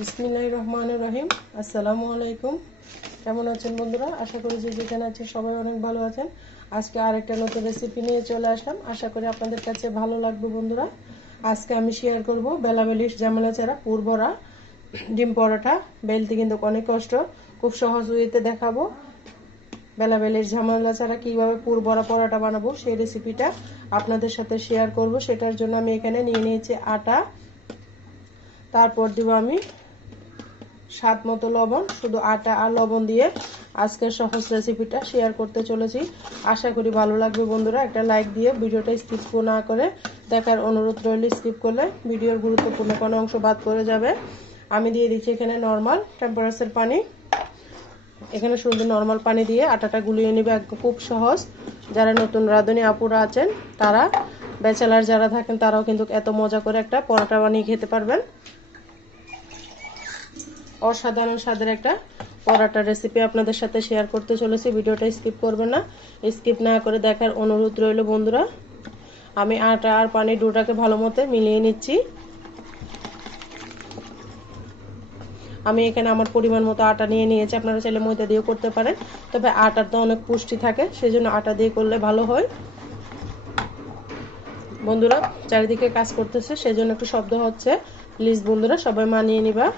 বিসমিল্লাহির রহমানির রহিম। আসসালামু আলাইকুম। কেমন আছেন বন্ধুরা? আশা করি যে যেখানে আছেন সবাই অনেক ভালো আছেন। আজকে আরেকটা নতুন রেসিপি নিয়ে চলে আসলাম, আশা করি আপনাদের কাছে ভালো লাগবে বন্ধুরা। আজকে আমি শেয়ার করব বেলাবেলির ঝামেলা ছাড়া পুর ভরা ডিম পরোটা। বেলতে কিন্তু অনেক কষ্ট, খুব সহজ ওয়েতে দেখাবো বেলাবেলির ঝামেলা ছাড়া কীভাবে পুর ভরা পরোটা বানাবো, সেই রেসিপিটা আপনাদের সাথে শেয়ার করব। সেটার জন্য আমি এখানে নিয়ে নিয়েছি আটা, তারপর দিব আমি স্বাদ মতো লবণ। শুধু আটা আর লবণ দিয়ে আজকের সহজ রেসিপিটা শেয়ার করতে চলেছি, আশা করি ভালো লাগবে বন্ধুরা। একটা লাইক দিয়ে ভিডিওটা স্কিপ না করে দেখার অনুরোধ রইল। স্কিপ করলে ভিডিওর গুরুত্বপূর্ণ কোনো অংশ বাদ পড়ে যাবে। আমি দিয়ে দিচ্ছি এখানে নর্মাল টেম্পারেচার পানি। এখানে শুধু নর্মাল পানি দিয়ে আটাটা গুলিয়ে নেবে, একদম খুব সহজ। যারা নতুন রাঁধুনি আপুরা আছেন, তারা ব্যাচেলার যারা থাকেন, তারাও কিন্তু এত মজা করে একটা পরোটা বানিয়ে খেতে পারবেন। অসাধারণ স্বাদের একটা পরোটা রেসিপি আপনাদের সাথে শেয়ার করতে চলেছি। ভিডিওটা স্কিপ করবেন না, স্কিপ না করে দেখার অনুরোধ রইল বন্ধুরা। আমি আটা আর পানির ডোটাকে ভালো মতো মিলিয়ে নিচ্ছি। আমি এখানে আমার পরিমাণ মতো আটা নিয়ে নিয়েছি, আপনারা চাইলে ময়দা দিয়েও করতে পারেন, তবে আটার তো অনেক পুষ্টি থাকে, সেজন্য আটা দিয়ে করলে ভালো হয়। বন্ধুরা চারিদিকে কাজ করতেছে, সেজন্য একটু শব্দ হচ্ছে, প্লিজ বন্ধুরা সবাই মানিয়ে নিবা।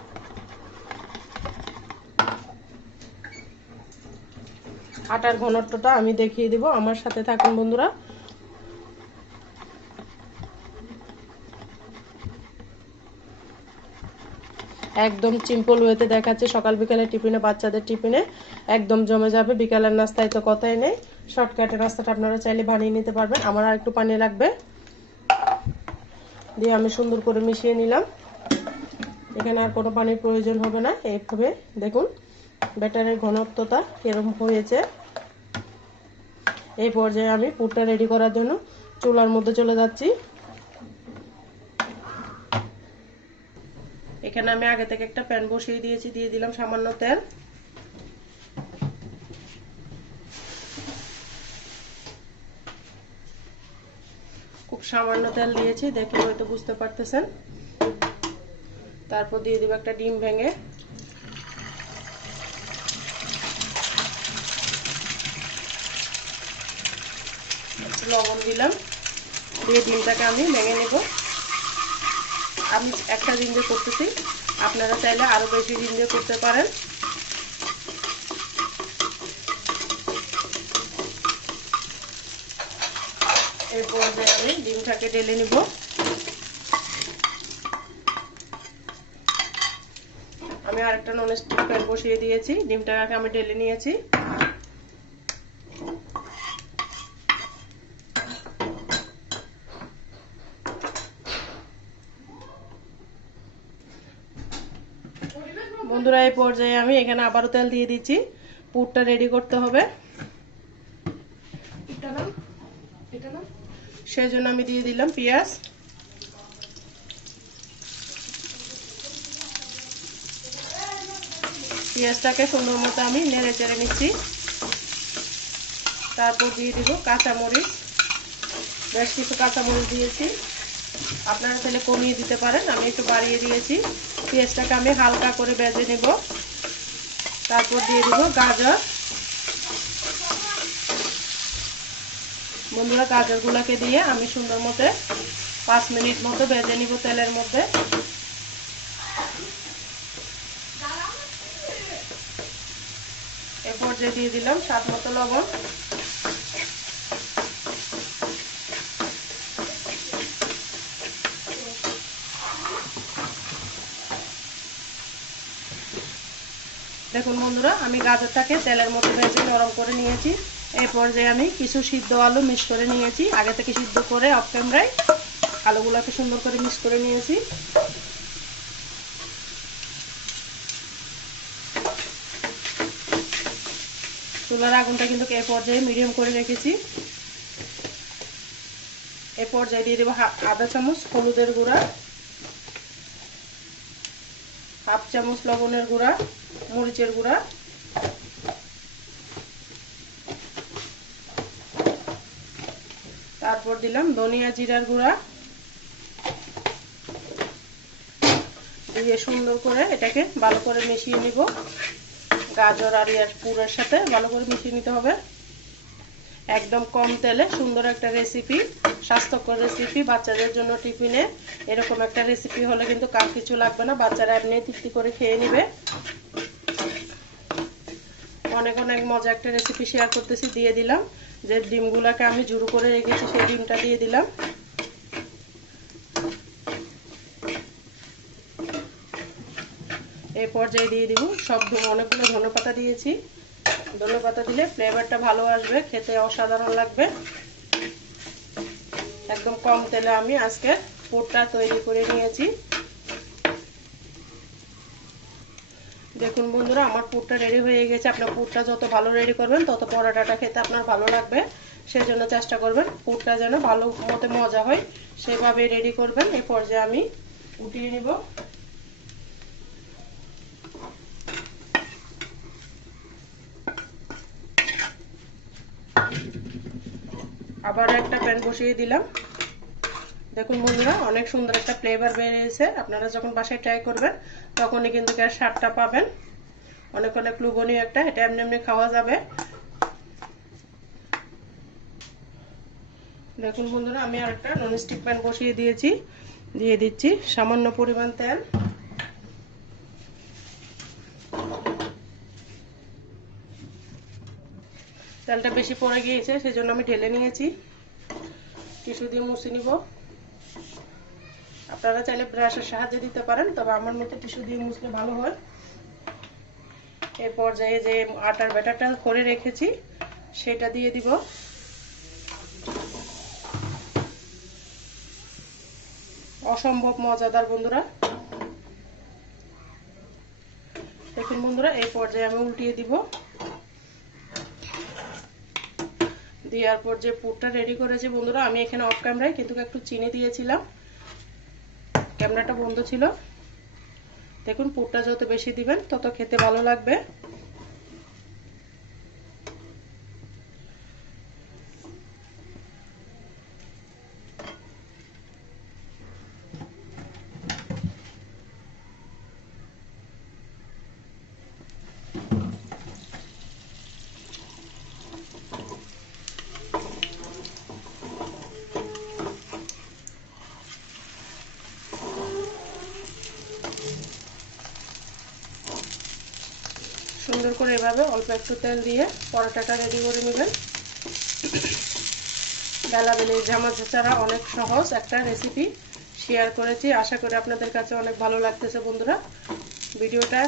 আটার ঘনত্বটা আমি দেখিয়ে দিব, আমার সাথে থাকুন বন্ধুরা। একদম সিম্পল ওয়েতে দেখাচ্ছে, সকাল বিকালে টিফিনে, বাচ্চাদের টিফিনে একদম জমে যাবে। বিকালের নাস্তায় তো কথাই নেই, শর্টকাটের নাস্তাটা আপনারা চাইলে বানিয়ে নিতে পারবেন। আমার আর একটু পানি লাগবে, দিয়ে আমি সুন্দর করে মিশিয়ে নিলাম। এখানে আর কোনো পানির প্রয়োজন হবে না। এইভাবে দেখুন ব্যাটারের ঘনত্বটা কিরকম হয়েছে। এই পর্যায়ে আমি পুরটা রেডি করার জন্য চুলার মধ্যে চলে যাচ্ছি। এখানে আমি আগে থেকে একটা প্যান বসিয়ে দিয়েছি, দিয়ে দিলাম সামান্য তেল। খুব সামান্য তেল দিয়েছি, দেখে হয়তো বুঝতে পারতেছেন। তারপর দিয়ে দিব একটা ডিম ভেঙে, লবণ দিলাম, দিয়ে ডিমটাকে আমি ভেঙে নেব। আমি একটা ডিম দিয়ে করতেছি, আপনারা চাইলে আরো বেশি ডিম দিয়ে করতে পারেন। এরপর আমি ডিমটাকে ঢেলে নিব। আমি আরেকটা ননস্টিক প্যান বসিয়ে দিয়েছি, ডিমটাকে আমি ঢেলে নিয়েছি। বন্ধুরা এই পর্যায়ে আমি এখানে আবারও তেল দিয়ে দিচ্ছি, পুরটা রেডি করতে হবে। সেই জন্য আমি দিয়ে দিলাম পেঁয়াজ। পেঁয়াজটাকে সুন্দর মতো আমি নেড়ে চেড়ে নিচ্ছি। তারপর দিয়ে দিব কাঁচামরিচ, বেশ কিছু কাঁচামরিচ দিয়েছি, আপনারা তাহলে কমিয়ে দিতে পারেন, আমি একটু বাড়িয়ে দিয়েছি। পেঁয়াজটাকে আমি হালকা করে ভেজে নেব। তারপর দিয়ে দিব গাজর। বন্ধুরা গাজরগুলোকে দিয়ে আমি সুন্দর মতো 5 মিনিট মতো ভেজে নিব তেলের মধ্যে। এরপর যে দিয়ে দিলাম স্বাদ মতো লবণ। দেখুন বন্ধুরা আমি গাজরটাকে তেলের মধ্যে ভেজে নরম করে নিয়েছি। এই পর্যায়ে আমি কিছু সিদ্ধ আলু মিক্স করে নিয়েছি, আগে থেকে সিদ্ধ করে অফ ক্যামেরায় আলুগুলোকে সুন্দর করে মিক্স করে নিয়েছি। চুলার আগুনটা কিন্তু এই পর্যায়ে মিডিয়াম করে রেখেছি। এই পর্যায়ে দিয়ে দেবো আধা চামচ হলুদের গুঁড়া, হাফ চামচ লবণের গুঁড়া, মরিচের গুঁড়া, তারপর দিলাম ধনিয়া জিরার গুঁড়া, দিয়ে সুন্দর করে এটাকে ভালো করে মিশিয়ে নিব। গাজর আর পুরের সাথে ভালো করে মিশিয়ে নিতে হবে। একদম কম তেলে সুন্দর একটা রেসিপি, স্বাস্থ্যকর রেসিপি বাচ্চাদের জন্য টিফিনে। এরকম একটা রেসিপি হলে কিন্তু কার কিছু লাগবে না, বাচ্চারা এমনি তৃপ্তি করে খেয়ে নেবে। অনেক অনেক মজা একটা রেসিপি শেয়ার করতেছি। দিয়ে দিলাম যে ডিমগুলোকে আমি ঝুরু করে রেখেছি, সেই ডিমটা দিয়ে দিলাম। এই পর্যায়ে দিয়ে দিব অনেকগুলো ধনেপাতা দিয়েছি। ধনেপাতা দিলে ফ্লেভারটা ভালো আসবে, খেতে অসাধারণ লাগবে। একদম কম তেলে আমি আজকে পুরটা তৈরি করে নিয়েছি। দেখুন বন্ধুরা, আমার পুরটা রেডি হয়ে গেছে। আপনার পুরটা যত ভালো রেডি করবেন তত পরোটাটা খেতে আপনার ভালো লাগবে। সেজন্য চেষ্টা করবেন পুরটা যেন ভালো মতো মজা হয়, সেভাবে রেডি করবেন। এই পর্যায়ে আমি উঠিয়ে নিব। আবার একটা প্যান বসিয়ে দিলাম। দেখুন বন্ধুরা, অনেক সুন্দর একটা ফ্লেভার বেরিয়েছে। আপনারা যখন বাসায় ট্রাই করবেন তখনই কিন্তু এর স্বাদটা পাবেন। অনেক অনেক লোভনীয় একটা, এটা এমনি এমনি খাওয়া যাবে। দেখুন বন্ধুরা, আমি আরেকটা ননস্টিক প্যান বসিয়ে দিয়েছি। দিয়ে দিচ্ছি সামান্য পরিমাণ তেল। তেলটা বেশি পড়ে গিয়েছে, সেজন্য আমি ঢেলে নিয়েছি। টিস্যু দিয়ে মুছে নিব। আপনারা চাইলে ব্রাশের সাহায্যে দিতে পারেন, তবে আমার মতে টিস্যু দিয়ে মুছলে ভালো হয়। এই পর্যায়ে যে আটার ব্যাটারটা করে রেখেছি সেটা দিয়ে দিব। অসম্ভব মজাদার বন্ধুরা। দেখুন বন্ধুরা, এই পর্যায়ে আমি উল্টিয়ে দিব। দেওয়ার পর যে পুরটা রেডি করেছি বন্ধুরা, আমি এখানে অফ ক্যামেরায় কিন্তু একটু চিনি দিয়েছিলাম, ক্যামেরাটা বন্ধ ছিল। দেখুন, পুরটা যত বেশি দিবেন তত খেতে ভালো লাগবে। সুন্দর করে এভাবে অল্প একটু তেল দিয়ে পরোটাটা রেডি করে নেবেন। বেলাবেলি ঝামাঝা ছাড়া অনেক সহজ একটা রেসিপি শেয়ার করেছি। আশা করি আপনাদের কাছে অনেক ভালো লাগতেছে বন্ধুরা। ভিডিওটা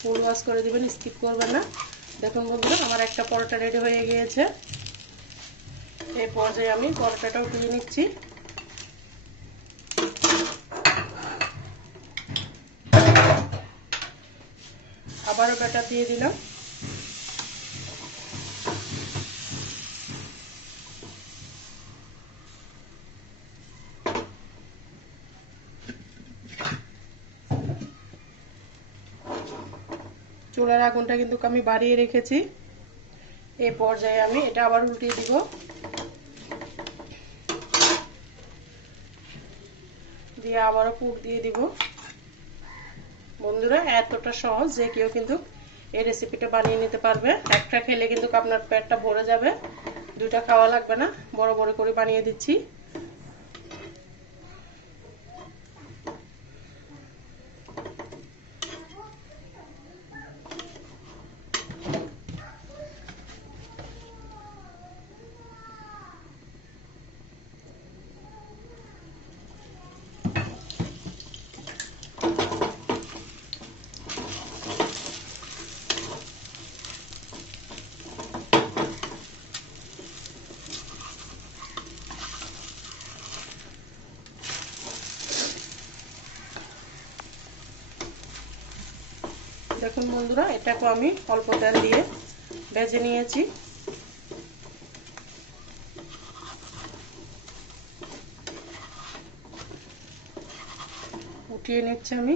ফুল ওয়াচ করে দিবেন, স্কিপ করবেন না। দেখুন বন্ধুরা, আমার একটা পরোটা রেডি হয়ে গিয়েছে। এই পর্যায়ে আমি পরোটাটা উঠিয়ে নিচ্ছি। আবারও ব্যাটার দিয়ে দিলাম। চুলার আগুনটা কিন্তু আমি বাড়িয়ে রেখেছি। এই পর্যায়ে আমি এটা আবার উল্টিয়ে দিব। দিয়ে আবারও পুর দিয়ে দিব। বন্ধুরা, এতটা সহজ যে কেউ কিন্তু এই রেসিপিটা বানিয়ে নিতে পারবে। একটা খেলে কিন্তু আপনার পেটটা ভরে যাবে, দুইটা খাওয়া লাগবে না। বড় বড় করে বানিয়ে দিচ্ছি। দেখুন বন্ধুরা, এটাকে আমি অল্প তেল দিয়ে ভেজে নিয়েছি। উঠিয়ে নিচ্ছি আমি।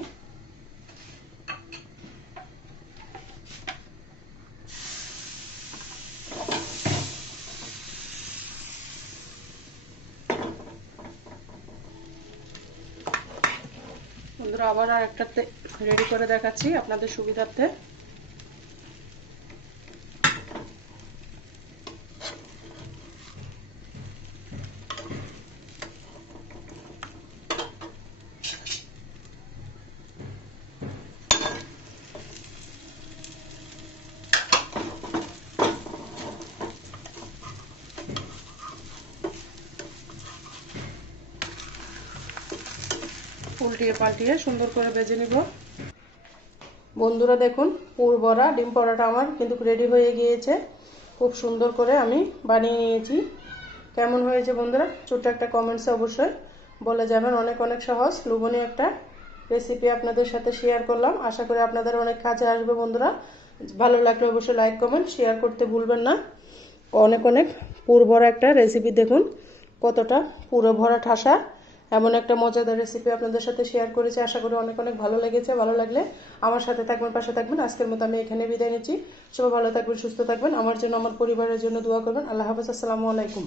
বন্ধুরা আবার আরেকটা রেডি করে দেখাচ্ছি আপনাদের সুবিধার্থে। উল্টিয়ে পাল্টিয়ে সুন্দর করে ভেজে নিব। বন্ধুরা দেখুন, পুর ভরা ডিম পরোটা আমার কিন্তু রেডি হয়ে গিয়েছে। খুব সুন্দর করে আমি বানিয়ে নিয়েছি। কেমন হয়েছে বন্ধুরা, ছোট্ট একটা কমেন্টসে অবশ্যই বলে যাবেন। অনেক অনেক সহজ লোভনীয় একটা রেসিপি আপনাদের সাথে শেয়ার করলাম। আশা করি আপনাদের অনেক কাজে আসবে বন্ধুরা। ভালো লাগলে অবশ্যই লাইক কমেন্ট শেয়ার করতে ভুলবেন না। অনেক অনেক পুর ভরা একটা রেসিপি, দেখুন কতটা পুরো ভরা ঠাসা। এমন একটা মজাদার রেসিপি আপনাদের সাথে শেয়ার করেছি। আশা করি অনেক অনেক ভালো লেগেছে। ভালো লাগলে আমার সাথে থাকবেন, পাশে থাকবেন। আজকের মতো আমি এখানে বিদায় নিচ্ছি। সবাই ভালো থাকবেন, সুস্থ থাকবেন। আমার জন্য, আমার পরিবারের জন্য দোয়া করবেন। আল্লাহ হাফেজ। আসসালামু আলাইকুম।